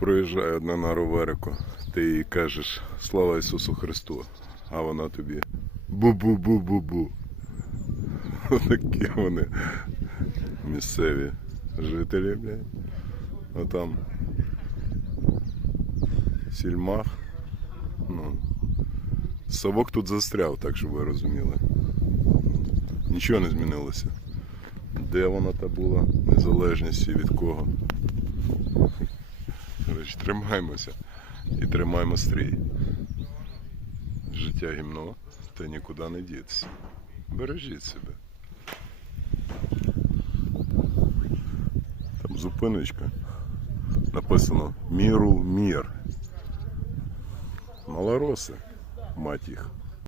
Проїжджає одна на роверику, ти їй кажеш Слава Ісусу Христу, а вона тобі бу-бу-бу-бу-бу. Такі вони місцеві жителі, блядь. А там сільмах. Ну, совок тут застряв, так щоб ви розуміли. Нічого не змінилося. Де вона та була? Незалежність і від кого? Коротше, тримаємося і тримаємо стрій. Життя гімно, та нікуди не діться. Бережіть себе. Там зупиночка. Написано Міру мір. Малороси, мать їх.